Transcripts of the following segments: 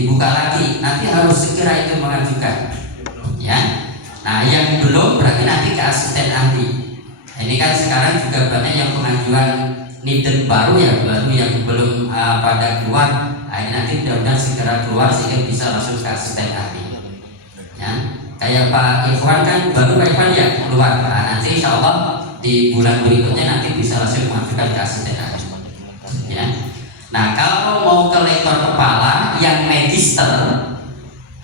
dibuka lagi, nanti harus segera itu mengajukan, ya. Nah, yang belum berarti nanti ke asisten ahli. Nah, ini kan sekarang juga banyak yang pengajuan niden baru ya, baru yang belum pada keluar. Nah, ini nanti mudah-mudahan segera keluar sehingga bisa langsung ke asisten ahli. Ya, kayak Pak Ikhwan kan baru Pak Ikhwan ya keluar. Nah, nanti insya Allah di bulan berikutnya nanti bisa langsung mengajukan ke asisten ahli. Ya. Nah, kalau mau ke lektor kepala yang magister,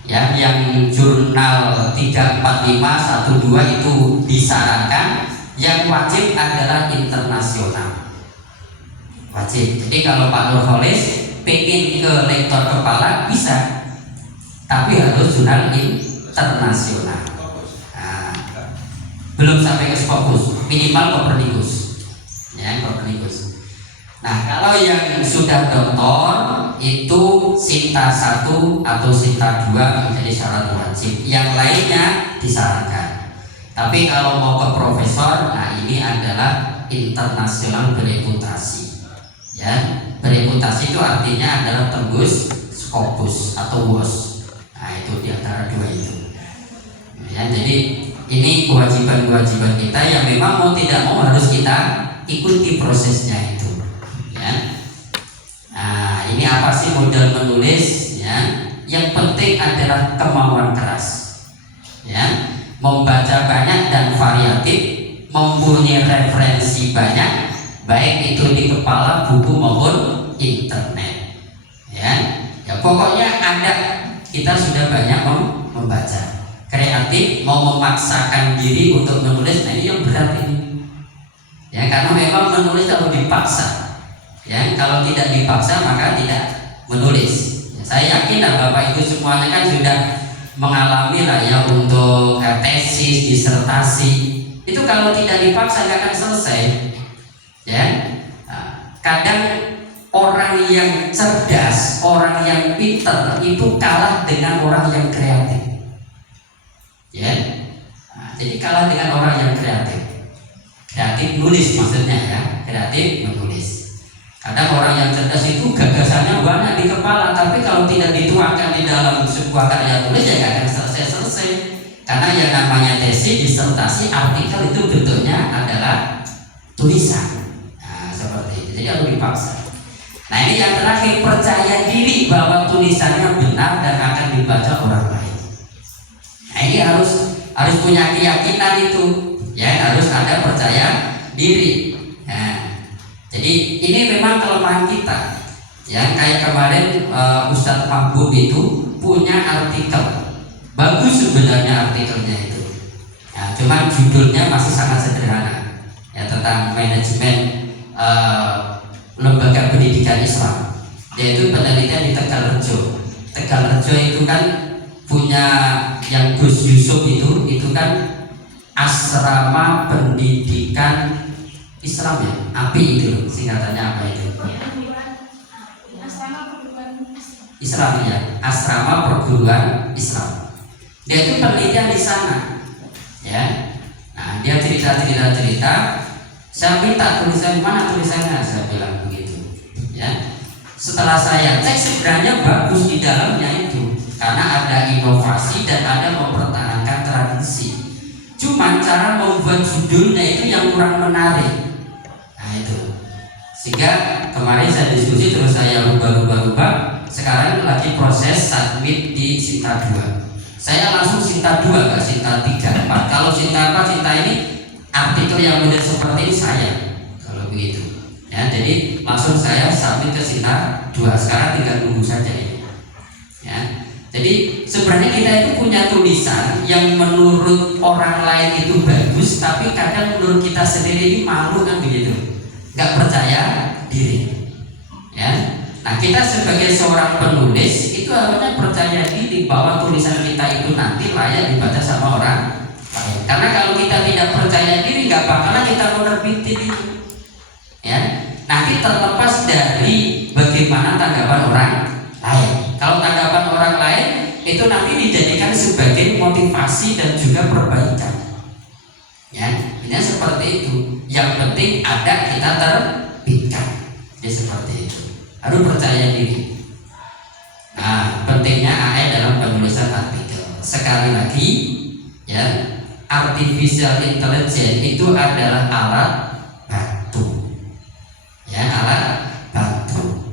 ya, yang jurnal 34512 itu disarankan. Yang wajib adalah internasional, wajib. Jadi kalau Pak Nurholis pengen ke lektor kepala bisa, tapi harus jurnal internasional. Nah, belum sampai ke Scopus, minimal Copernicus, ya, Copernicus. Nah, kalau yang sudah doktor itu Sinta 1 atau Sinta 2 menjadi syarat wajib. Yang lainnya disarankan. Tapi kalau mau ke profesor, nah ini adalah internasional bereputasi. Ya, bereputasi itu artinya adalah tembus Scopus atau WOS. Nah, itu diantara dua itu. Ya, jadi ini kewajiban-kewajiban kita yang memang mau tidak mau harus kita ikuti prosesnya itu. Ya. Nah, ini apa sih modal menulis? Ya, yang penting adalah kemauan keras. Ya. Membaca banyak dan variatif, mempunyai referensi banyak, baik itu di kepala, buku maupun internet. Ya, ya pokoknya ada, kita sudah banyak membaca. Kreatif, mau memaksakan diri untuk menulis, nah ini yang berat ini. Ya, karena memang menulis kalau dipaksa. Ya, kalau tidak dipaksa maka tidak menulis. Ya, saya yakin lah Bapak Ibu semuanya kan sudah mengalami lah ya untuk tesis, disertasi itu kalau tidak dipaksa nggak akan selesai. Ya, nah, kadang orang yang cerdas, orang yang pintar itu kalah dengan orang yang kreatif. Ya, nah, jadi kalah dengan orang yang kreatif. Kreatif nulis maksudnya ya, kreatif menulis. Kadang orang yang cerdas itu gagasannya banyak di kepala, tapi kalau tidak dituangkan di dalam sebuah karya tulis ya nggak akan selesai. Karena yang namanya tesis, disertasi, artikel itu bentuknya adalah tulisan. Nah, seperti itu. Jadi harus dipaksa. Nah, ini yang terakhir, percaya diri bahwa tulisannya benar dan akan dibaca orang lain. Nah, ini harus punya keyakinan itu. Ya, harus ada percaya diri. Nah, jadi ini memang kelemahan kita. Ya, kayak kemarin Ustadz Mahbub itu punya artikel. Bagus sebenarnya artikelnya itu. Ya, cuman judulnya masih sangat sederhana. Ya, tentang manajemen lembaga pendidikan Islam. Yaitu penelitian di Tegalrejo. Tegalrejo itu kan punya yang Gus Yusuf itu kan asrama pendidikan Islam ya, API itu loh, singkatannya apa itu? Islam ya, asrama perguruan Islam. Dia itu penelitian di sana, ya. Nah, dia cerita. Saya minta tulisan, mana tulisannya? Saya bilang begitu, ya. Setelah saya cek sebenarnya bagus di dalamnya itu, karena ada inovasi dan ada mempertahankan tradisi. Cuman cara membuat judulnya itu yang kurang menarik. Nah itu, sehingga kemarin saya diskusi terus saya rubah. Sekarang lagi proses submit di Sinta 2. Saya langsung Sinta 2 ke Sinta 3, 4. Kalau Sinta 4, Sinta ini artikel yang model seperti ini saya. Kalau begitu, ya, jadi langsung saya submit ke Sinta 2. Sekarang tinggal tunggu saja ini. Ya. Jadi sebenarnya kita itu punya tulisan yang menurut orang lain itu bagus, tapi kadang menurut kita sendiri ini malu kan begitu, nggak percaya diri. Ya, nah kita sebagai seorang penulis itu harusnya percaya diri bahwa tulisan kita itu nanti layak dibaca sama orang lain. Karena kalau kita tidak percaya diri, nggak bakalan kita menerbitin itu. Ya, nanti terlepas dari bagaimana tanggapan orang lain. Kalau tanggapan orang lain itu nanti dijadikan sebagai motivasi dan juga perbaikan. Ya, ini seperti itu. Yang penting ada, kita terbitkan. Jadi seperti itu. Harus percaya diri. Nah, penting pentingnya AI dalam penulisan artikel. Sekali lagi, ya, artificial intelligence itu adalah alat bantu, ya, alat bantu.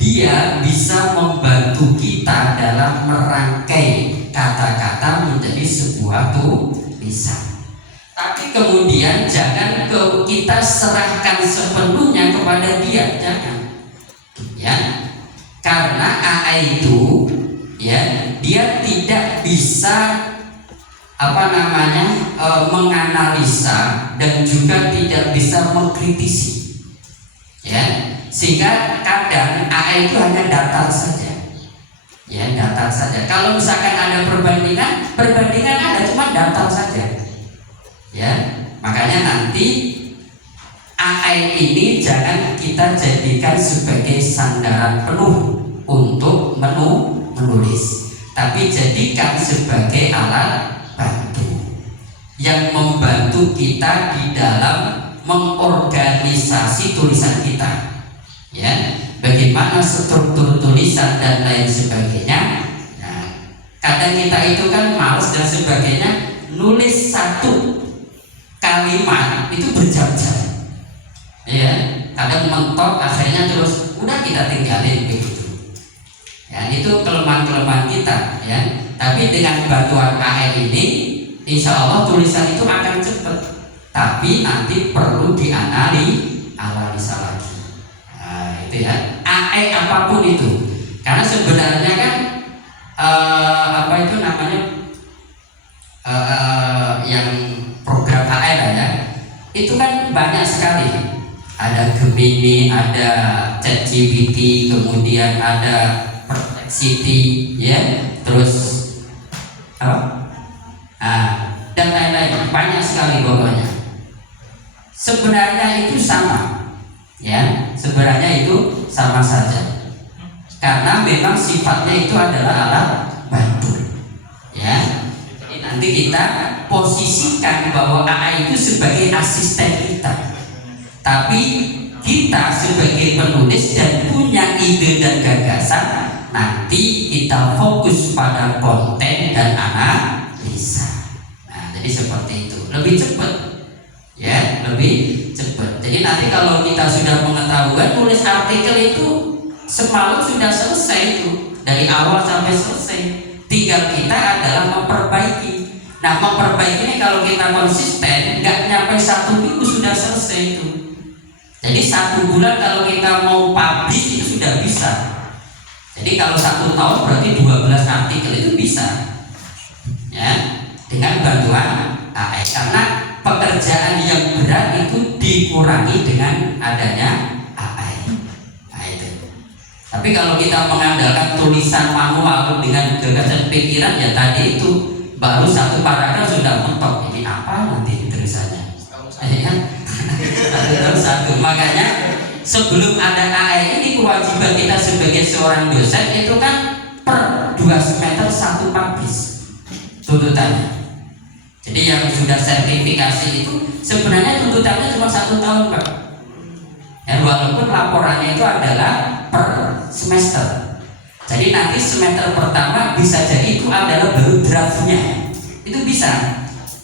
Dia bisa membantu kita dalam merangkai kata-kata menjadi sebuah tulisan. Tapi kemudian jangan kita serahkan sepenuhnya kepada dia, jangan, ya, karena AI itu, ya, dia tidak bisa menganalisa dan juga tidak bisa mengkritisi, ya, sehingga kadang AI itu hanya datar saja, ya, datar saja. Kalau misalkan ada perbandingan ada, cuma datar saja, ya. Makanya nanti AI ini jangan kita jadikan sebagai sandaran penuh untuk menulis, tapi jadikan sebagai alat bantu yang membantu kita di dalam mengorganisasi tulisan kita, ya, bagaimana struktur tulisan dan lain sebagainya. Nah, kadang kita itu kan malas dan sebagainya, nulis satu kalimat itu berjam-jam, ya, kadang mentok, akhirnya terus udah kita tinggalin begitu, ya. Itu kelemahan-kelemahan kita, ya. Tapi dengan bantuan AI ini, insya Allah tulisan itu akan cepat, tapi nanti perlu dianalisa lagi. Nah, itu ya, AI apapun itu, karena sebenarnya kan apa itu namanya, yang program AI lah, ya, itu kan banyak sekali. Ada Gemini, ada ChatGPT, kemudian ada Perplexity, ya, terus apa? Dan lain-lain, banyak sekali pokoknya. Sebenarnya itu sama, ya, sebenarnya itu sama saja, karena memang sifatnya itu adalah alat bantu, ya. Jadi nanti kita posisikan bahwa AI itu sebagai asisten kita, tapi kita sebagai penulis dan punya ide dan gagasan, nanti kita fokus pada konten dan analisa. Nah, jadi seperti itu, lebih cepat, ya, lebih cepat. Jadi nanti kalau kita sudah mengetahui tulis artikel itu semalam sudah selesai itu, dari awal sampai selesai, tinggal kita adalah memperbaiki. Nah, memperbaiki ini kalau kita konsisten, nggak nyampe 1 minggu sudah selesai itu. Jadi 1 bulan kalau kita mau publish itu sudah bisa. Jadi kalau 1 tahun berarti 12 artikel itu bisa, ya, dengan bantuan AI. Karena pekerjaan yang berat itu dikurangi dengan adanya AI. Nah, itu. Tapi kalau kita mengandalkan tulisan manual dengan gagasan pikiran, ya tadi itu baru 1 paragraf sudah mentok, ini apa nanti tulisannya, ya. Satu. Makanya sebelum ada AI ini, kewajiban kita sebagai seorang dosen itu kan per 2 semester 1 publish tuntutannya. Jadi yang sudah sertifikasi itu sebenarnya tuntutannya cuma 1 tahun, Pak. Ya, walaupun laporannya itu adalah per semester. Jadi nanti semester pertama bisa jadi itu adalah baru draftnya. Itu bisa.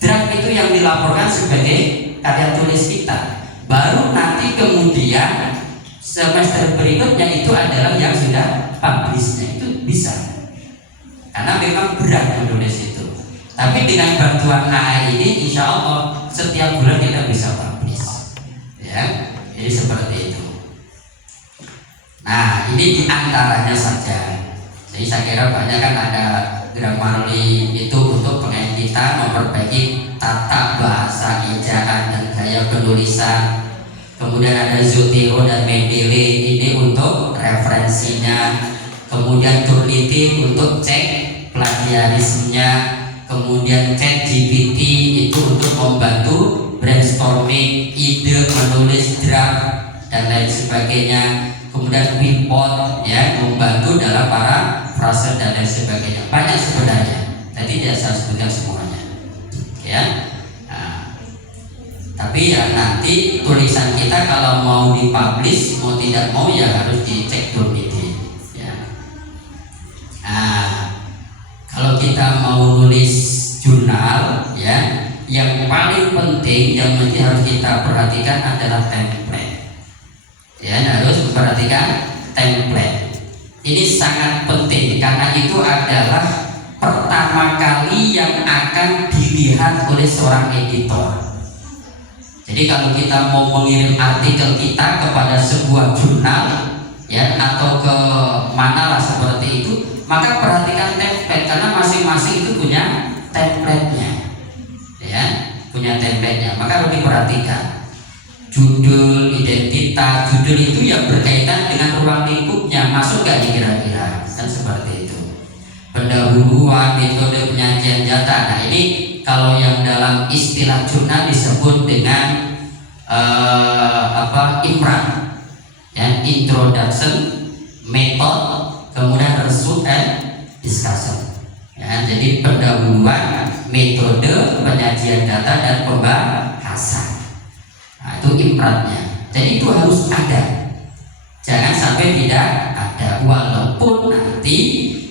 Draft itu yang dilaporkan sebagai karya tulis kita. Baru nanti kemudian semester berikutnya itu adalah yang sudah publishnya, itu bisa. Karena memang berat menulis itu. Tapi dengan bantuan AI ini, insya Allah setiap bulan kita bisa publish, ya. Jadi seperti itu. Nah, ini diantaranya saja. Jadi saya kira banyak kan ada Grammarly itu untuk kita memperbaiki tata bahasa, ejaan dan gaya penulisan. Kemudian ada Zotero dan Mendeley ini untuk referensinya. Kemudian Turnitin untuk cek plagiarismenya. Kemudian ChatGPT itu untuk membantu brainstorming ide, menulis draft dan lain sebagainya. Kemudian Winpot, ya, membantu dalam para frase dan lain sebagainya. Banyak sebenarnya. Tadi tidak saya sebutkan semuanya, ya. Nah, tapi ya nanti tulisan kita kalau mau dipublish mau tidak mau ya harus dicek dulu, ya. Nah, kita mau nulis jurnal ya, yang paling penting yang mesti harus kita perhatikan adalah template. Ya, harus perhatikan template. Ini sangat penting karena itu adalah pertama kali yang akan dilihat oleh seorang editor. Jadi kalau kita mau mengirim artikel kita kepada sebuah jurnal ya, atau ke mana lah seperti itu, maka perhatikan template karena masing-masing itu punya template-nya. Ya, punya template-nya. Maka harus diperhatikan. Judul, identitas, judul itu yang berkaitan dengan ruang lingkupnya, masuk gak nih kira-kira? Kan seperti itu. Pendahuluan, metode penyajian data. Nah, ini kalau yang dalam istilah jurnal disebut dengan IMRAN, ya, introduction, method, kemudian result and discussion. Ya, jadi pendahuluan, metode penyajian data dan pembahasan. Nah, itu IMRAN-nya. Jadi itu harus ada. Jangan sampai tidak ada. Walaupun nanti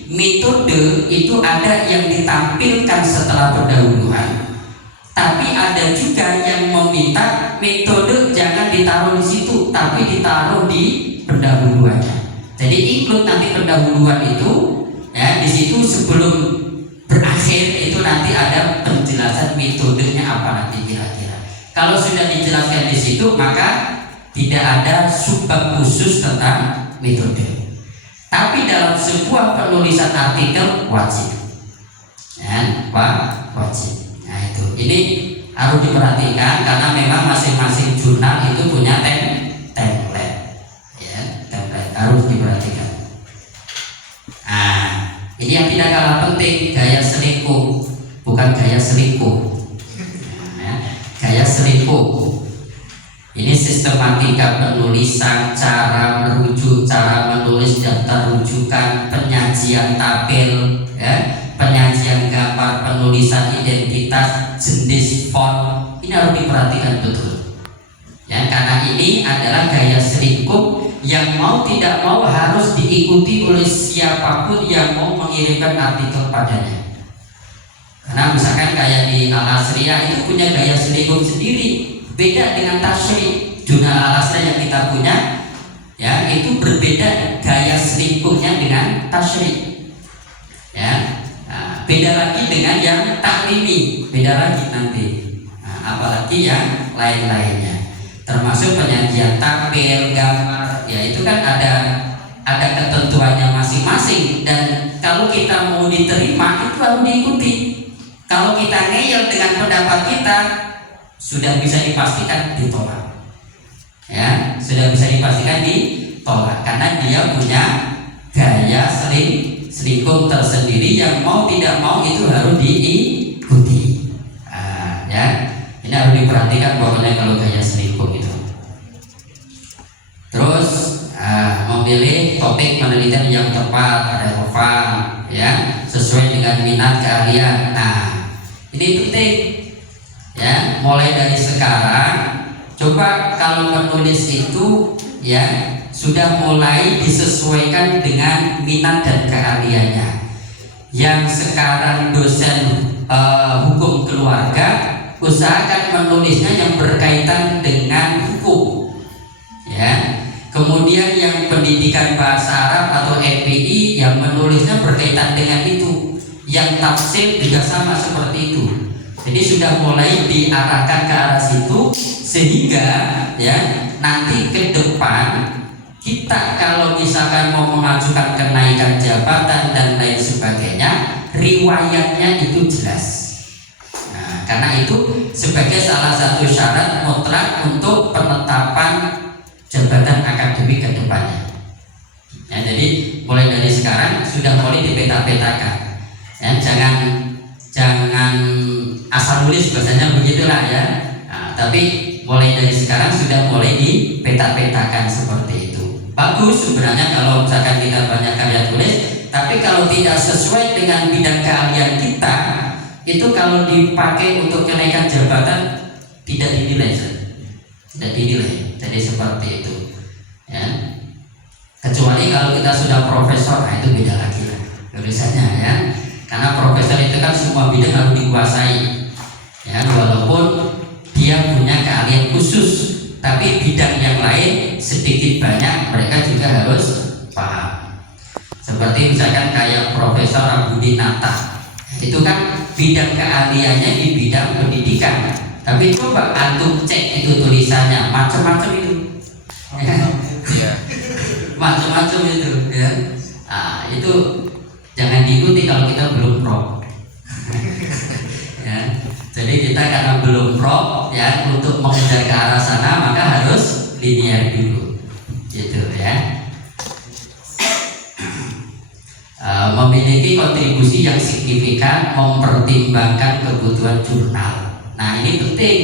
metode itu ada yang ditampilkan setelah pendahuluan, tapi ada juga yang meminta metode jangan ditaruh di situ, tapi ditaruh di pendahuluannya. Jadi include nanti pendahuluan itu, ya, di situ sebelum berakhir itu nanti ada penjelasan metodenya apa nanti kira-kira. Kalau sudah dijelaskan di situ, maka tidak ada subbab khusus tentang metode. Tapi dalam sebuah penulisan artikel wajib, ya, wajib. Nah itu, ini harus diperhatikan karena memang masing-masing jurnal itu punya template, ya, template harus diperhatikan. Nah, ini yang tidak kalah penting, gaya selingkuh, bukan gaya selingkuh, ya, gaya selingkuh. Ini sistematika penulisan, cara merujuk, cara menulis daftar rujukan, penyajian tabel, ya, penyajian gambar, penulisan identitas, jenis font. Ini harus diperhatikan betul. Ya, karena ini adalah gaya selingkuh yang mau tidak mau harus diikuti oleh siapapun yang mau mengirimkan artikel padanya. Karena misalkan kayak di Al-Asriyah itu punya gaya selingkuh sendiri. Beda dengan Tasyri'. Jurnal Al-Asriyah yang kita punya, ya, itu berbeda gaya selingkuhnya dengan Tasyri'. Ya, nah, beda lagi dengan yang Taklimi, beda lagi nanti. Nah, apalagi yang lain-lainnya, termasuk penyajian tabel, gambar, ya itu kan ada ketentuannya masing-masing. Dan kalau kita mau diterima itu harus diikuti. Kalau kita ngeyel dengan pendapat kita, sudah bisa dipastikan ditolak, ya, sudah bisa dipastikan ditolak karena dia punya gaya selingkuh tersendiri yang mau tidak mau itu harus diikuti. Nah, ya, ini harus diperhatikan pokoknya kalau gaya selingkuh itu. Terus memilih topik penelitian yang tepat, relevan, ya, sesuai dengan minat keahlian. Nah, ini penting. Ya, mulai dari sekarang coba kalau menulis itu, ya, sudah mulai disesuaikan dengan minat dan keahliannya. Yang sekarang dosen hukum keluarga, usahakan menulisnya yang berkaitan dengan hukum, ya. Kemudian yang pendidikan bahasa Arab atau FPI yang menulisnya berkaitan dengan itu. Yang tafsir juga sama seperti itu. Jadi sudah mulai diarahkan ke arah situ sehingga, ya, nanti ke depan kita kalau misalkan mau mengajukan kenaikan jabatan dan lain sebagainya, riwayatnya itu jelas. Nah, karena itu sebagai salah satu syarat mutlak untuk penetapan jabatan akademik ke depannya. Ya, jadi mulai dari sekarang sudah mulai dipeta-petakan. Ya, jangan asal nulis bahasanya begitulah, ya. Nah, tapi mulai dari sekarang sudah mulai dipeta-petakan seperti itu. Bagus sebenarnya kalau misalkan kita banyak karya tulis, tapi kalau tidak sesuai dengan bidang keahlian kita, itu kalau dipakai untuk kenaikan jabatan tidak dinilai, tidak dinilai. Jadi seperti itu, ya. Kecuali kalau kita sudah profesor, nah itu beda lagi lah tulisannya, ya. Karena profesor semua bidang harus dikuasai. Ya, walaupun dia punya keahlian khusus, tapi bidang yang lain sedikit banyak mereka juga harus paham. Seperti misalkan kayak Profesor Abudinata, itu kan bidang keahliannya di bidang pendidikan, tapi coba antum cek itu tulisannya macam-macam itu, macam-macam itu, ya. Nah, itu jangan diikuti kalau kita belum pro. Ya. Jadi kita karena belum pro, ya, untuk mengejar ke arah sana maka harus linear dulu, gitu ya. Memiliki kontribusi yang signifikan, mempertimbangkan kebutuhan jurnal. Nah ini penting,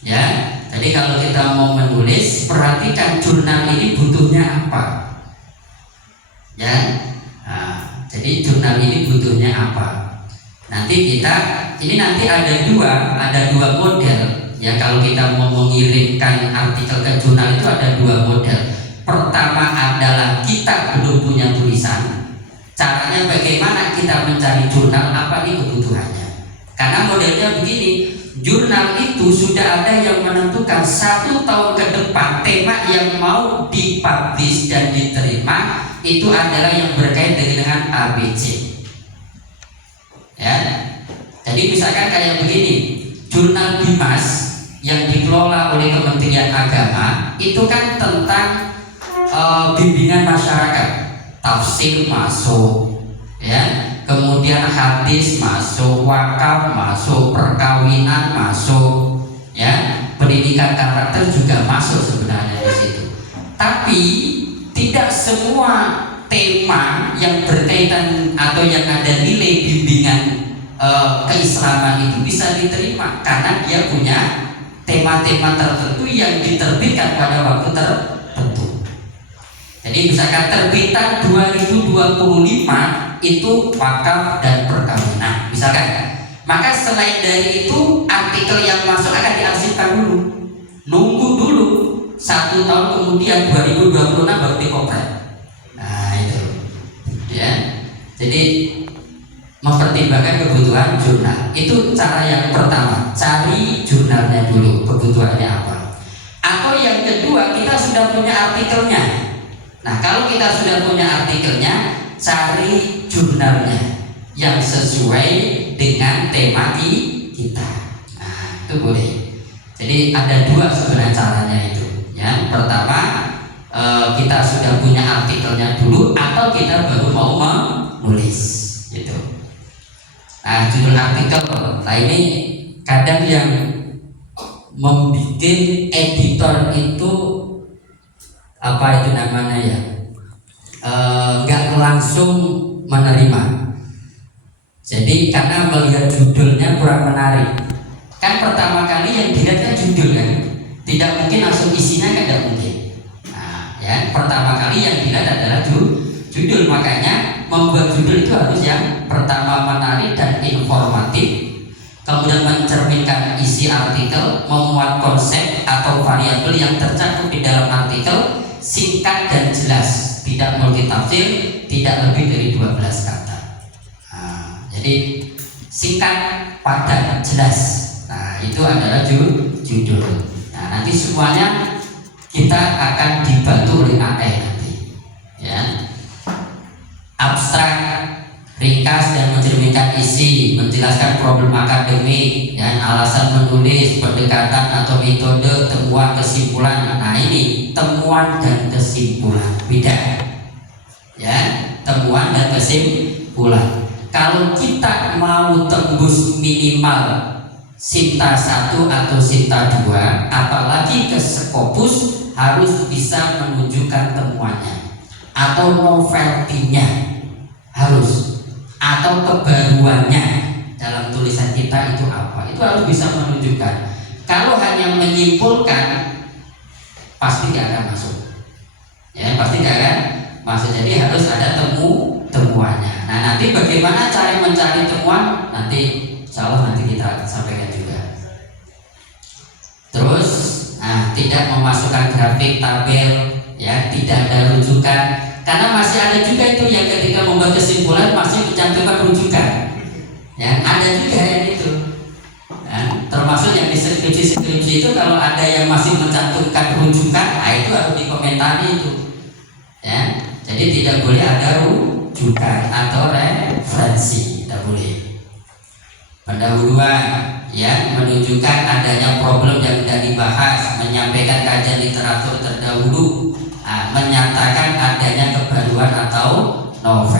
ya. Jadi kalau kita mau menulis, perhatikan jurnal ini butuhnya apa, ya. Nah, jadi jurnal ini butuhnya apa. Nanti ini nanti ada dua model, ya. Kalau kita mau mengirimkan artikel ke jurnal itu ada dua model. Pertama adalah kita belum punya tulisan. Caranya bagaimana kita mencari jurnal, apa nih kebutuhannya? Karena modelnya begini, jurnal itu sudah ada yang menentukan 1 tahun ke depan tema yang mau dipublish dan diterima itu adalah yang berkaitan dengan ABC. Ya, jadi misalkan kayak begini, jurnal Bimas yang dikelola oleh Kementerian Agama itu kan tentang bimbingan masyarakat. Tafsir masuk, ya, kemudian hadis masuk, wakaf masuk, perkawinan masuk, ya, pendidikan karakter juga masuk sebenarnya di situ. Tapi tidak semua tema yang berkaitan atau yang ada nilai bimbingan keislaman itu bisa diterima karena dia punya tema-tema tertentu yang diterbitkan pada waktu tertentu. Jadi misalkan terbitan 2025 itu wakaf dan perkawinan misalkan, maka selain dari itu artikel yang masuk akan diarsipkan dulu, nunggu dulu 1 tahun kemudian 2026 baru dikompret. Nah itu, ya. Jadi mempertimbangkan kebutuhan jurnal itu cara yang pertama, cari jurnalnya dulu kebutuhannya apa. Atau yang kedua, kita sudah punya artikelnya. Nah kalau kita sudah punya artikelnya, cari jurnalnya yang sesuai dengan tema kita. Nah itu boleh. Jadi ada dua sebenarnya caranya itu. Yang pertama, kita sudah punya artikelnya dulu atau kita baru mau menulis, gitu. Nah judul artikel, nah ini kadang yang membuat editor itu apa itu namanya ya, nggak langsung menerima. Jadi karena melihat judulnya kurang menarik. Kan pertama kali yang dilihat kan judul kan, tidak mungkin langsung isinya kan, tidak mungkin. Nah ya, pertama kali yang dilihat adalah judul, makanya membuat judul itu harus yang pertama menarik dan informatif, kemudian mencerminkan isi artikel, memuat konsep atau variabel yang tercakup di dalam artikel, singkat dan jelas, tidak multitafsir, tidak lebih dari 12 kata. Nah, jadi singkat, padat, jelas. Nah, itu adalah judul. Nah, nanti semuanya kita akan dibantu oleh AI nanti. Ya. Abstrak, ringkas dan mencerminkan isi, menjelaskan problem akademik, dan alasan menulis, pendekatan atau metode, temuan, kesimpulan. Nah ini temuan dan kesimpulan beda, ya, temuan dan kesimpulan. Kalau kita mau tembus minimal Sinta 1 atau Sinta 2, apalagi ke Scopus, harus bisa menunjukkan temuannya atau novelty-nya harus, atau kebaruannya dalam tulisan kita itu apa, itu harus bisa menunjukkan. Kalau hanya menyimpulkan, pasti tidak akan masuk, ya, pasti tidak akan masuk. Jadi harus ada temuannya. Nah nanti bagaimana cara mencari temuan, nanti insya Allah nanti kita sampaikan juga. Terus, nah, tidak memasukkan grafik, tabel, ya, tidak ada rujukan. Karena masih ada juga itu yang ketika membuat kesimpulan masih mencantumkan rujukan. Ya, ada juga yang itu. Termasuk yang di skripsi itu kalau ada yang masih mencantumkan rujukan, nah itu harus dikomentari itu. Ya, jadi tidak boleh ada rujukan atau referensi, tidak boleh. Pendahuluan yang menunjukkan adanya problem yang tidak dibahas, menyampaikan kajian literatur terdahulu, menyatakan adanya kebaruan atau novel.